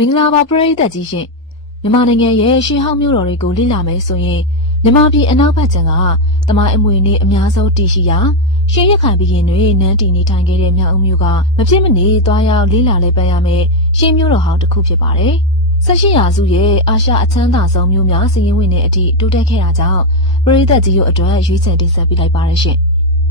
မင်္ဂလာပါပရိသတ်ကြီးရှင်မြန်မာနိုင်ငံရဲ့ရှေးဟောင်းမြို့တော်တွေကိုလေ့လာမယ်ဆိုရင်မြန်မာပြည်အနောက်ဘက်ခြမ်းကတမိုင်းအမွေအနှစ်အများဆုံးတည်ရှိရာရှေးရခိုင်ပြည်ရင်တွေနန်းတည်နေထိုင်ခဲ့တဲ့မြောက်ဦးမြို့ကမဖြစ်မနေသွားရောက်လေ့လာလဲပတ်ရမယ်ရှေးမြို့တော်ဟောင်းတစ်ခုဖြစ်ပါတယ်ဆက်ရှိရာစုရဲ့အာရှအချမ်းသာဆုံးမြို့များစီးရင်ဝင်တဲ့အထိတိုးတက်ခဲ့တာကြောင့်ပရိသတ်ကြီးတို့အတွက်ရွေးချယ်တင်ဆက်ပေးလိုက်ပါရရှင်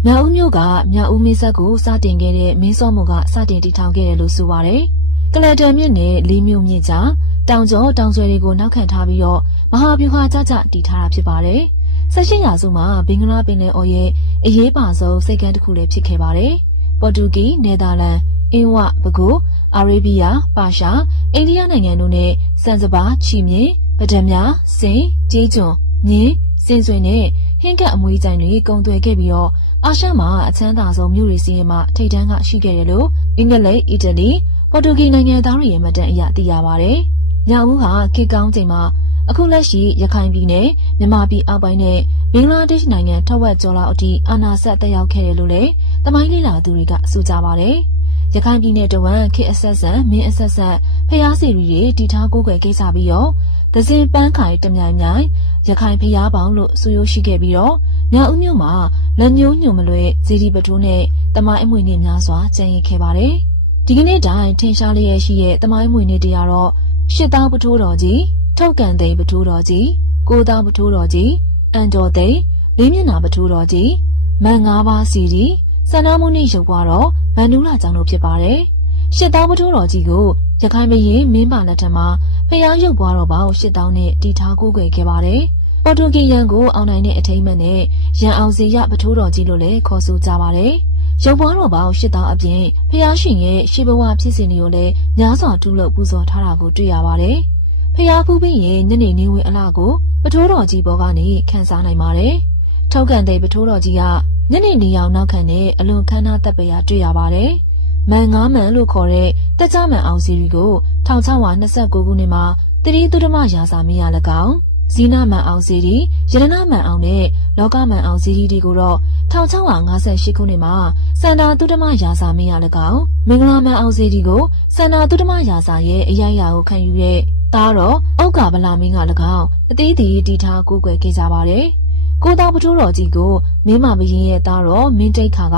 မြောက်ဦးမြို့ကမြောက်ဦးမင်းဆက်ကိုစတင်ခဲ့တဲ့မင်းစောမှုကစတင်တည်ထောင်ခဲ့တယ်လို့ဆိုပါတယ်။ ကလတန်မြစ်နယ်လေးမြို့မြစ်ကြားတောင်ကျောတောင်ဆွဲတွေကိုနောက်ခံထားပြီးတော့မဟာဗျူဟာကြကြတည်ထားတာဖြစ်ပါတယ်။ဆက်ရှိရာစုမှာဘင်္ဂလားပင်လယ်အော်ရဲ့အရေးပါဆုံးစိတ်ကမ်းတစ်ခုလည်းဖြစ်ခဲ့ပါတယ်။ပေါ်တူဂီ၊နယ်သာလန်၊အင်းဝ၊ပဲခူး၊အာရေဗီးယား၊ပါရှား၊အိန္ဒိယနိုင်ငံတို့နဲ့စံစပါး၊ချီမြင့်၊ဗဒံများ၊စင်၊ကြီးကျွန်း၊မြင်း၊စင်စွင်နဲ့ဟင်းကပ်အမွေးကြိုင်တွေကုံသွယ်ခဲ့ပြီးတော့အာရှမှာအချမ်းသာဆုံးမြို့တွေစီးရင်မှထိတ်တန်းကရှိခဲ့တယ်လို့အင်္ဂလိပ်၊အီတလီ ပေါ်တူဂီနိုင်ငံသားတွေရဲ့မှတ်တမ်းအရသိရပါဗျ။ညောင်ဦးဟာခေတ်ကောင်းချိန်မှာအခုလက်ရှိရခိုင်ပြည်နယ်မြန်မာပြည်အောက်ပိုင်းနဲ့ဘင်္ဂလားဒေ့ရှ်နိုင်ငံထက်ဝက်ကျော်လောက်အထိအာဏာဆက်တက်ရောက်ခဲ့တယ်လို့လည်းတမိုင်းလေးလာသူတွေကဆိုကြပါတယ်။ရခိုင်ပြည်နယ်တဝမ်းခေတ်အဆက်ဆက်မင်းအဆက်ဆက်ဖျားစီရီတွေတီထားကိုးကွယ်ကိစ္စပြီးတော့ဒဇင်ပန်းခိုင်တမြိုင်မြိုင်ရခိုင်ဖျားပေါင်းလို့ဆိုရိုးရှိခဲ့ပြီးတော့ညောင်ဦးမြို့မှာလက်ညှိုးညွှန်မလွဲဇီဒီပတိုးနဲ့တမိုင်းအမွေနဲ့များစွာကျန်ရစ်ခဲ့ပါတယ်။ ဒီကနေ့တိုင်းထင်ရှားလျက်ရှိတဲ့တမိုင်းမွေနေ့တရားတော့ရှစ်တောင်းပထိုးတော်ကြီးထုတ်ကန်သိန်းပထိုးတော်ကြီးကိုတောင်းပထိုးတော်ကြီးအန်တော်သိန်းလေးမျက်နှာပထိုးတော်ကြီးမန်ငါးပါးစီဒီစန္ဒမုနိရုပ်ပွားတော်ဗန္ဒူလာကျောင်းတို့ဖြစ်ပါတယ်ရှစ်တောင်းပထိုးတော်ကြီးကိုရခိုင်ဘရင်မင်းပါလက်ထက်မှာဖျားရုပ်ပွားတော်ပေါင်းရှစ်တောင်းနဲ့တီထားကိုးကွယ်ခဲ့ပါတယ်ပေါ်တူဂီရန်ကိုအောင်နိုင်တဲ့အထိမ့်မဲ့နဲ့ရန်အောင်စီရပထိုးတော်ကြီးလို့လည်းခေါ်ဆိုကြပါတယ် ရုပ်ပွားတော်ပေါင်းရှစ်တောင်းအပြင်ဖျားရှင်ရဲ့ရှေးဘဝဖြစ်စဉ်တွေကိုလည်းများစွာတူးလို့ပူဇော်ထားတာကိုတွေ့ရပါတယ်။ဖျားဖူးပြီးရင်ညနေနေဝင်အလားကိုပထိုးတော်ကြီးဘောကနေခန်းစားနိုင်ပါတယ်။ထောက်ကန်တဲ့ပထိုးတော်ကြီးကညနေနေရောင်နောက်ခံနဲ့အလွန်ခမ်းနားသက်ပရာတွေ့ရပါတယ်။မန်ငါးမန်လို့ခေါ်တဲ့တက်ကြမန်အောင်စီရီကို1629ခုနှစ်မှာတတိသုဒ္ဓမရာဇာမင်းရ၎င်း ဇီနာမန်အောင်စီရီရတနာမန်အောင်နဲ့လောကမန်အောင်စီရီတွေကိုတော့1658ခုနှစ်မှာစန္ဒာသုဒ္ဓမရာဇာမင်းရ၎င်းမင်္ဂလာမန်အောင်စီရီကိုစန္ဒာသုဒ္ဓမရာဇာရဲ့အရိုက်အရာကိုခံယူတဲ့သားတော်ဩက္ကာဗလာမင်းက၎င်းအသေးသေးတီထားကိုးကွယ်ခဲ့ကြပါတယ်။ကိုတောင်ပထိုးတော်ကြီးကိုမင်းမဘရင်ရဲ့သားတော်မင်းတိတ်ခါက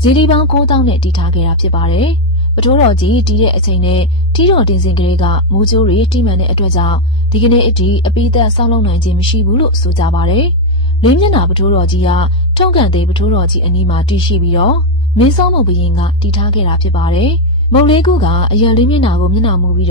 ဇီဒီပေါင်း9000နဲ့တီထားခဲ့တာဖြစ်ပါတယ်။ပ ထိုးတော်ကြီးတီးတဲ့အချိန်နဲ့ထီးတော်တင်စင်ကလေးကမိုးကြိုးတွေတိမှန်တဲ့အတွက်ကြောင့်ဒီကနေ့အထိအပိသက်ဆောင်းလုံးနိုင်ခြင်းမရှိဘူးလို့ဆိုကြပါတယ်။လေးမျက်နှာပထိုးတော်ကြီးကထုံးကန်သေးပထိုးတော်ကြီးအနီးမှာတည်ရှိပြီးတော့မင်းစောမုတ်ဘရင်ကတီထားခဲ့တာဖြစ်ပါတယ်။မုတ်လေးခုကအရန်လေးမျက်နှာကိုမျက်နှာမူပြီး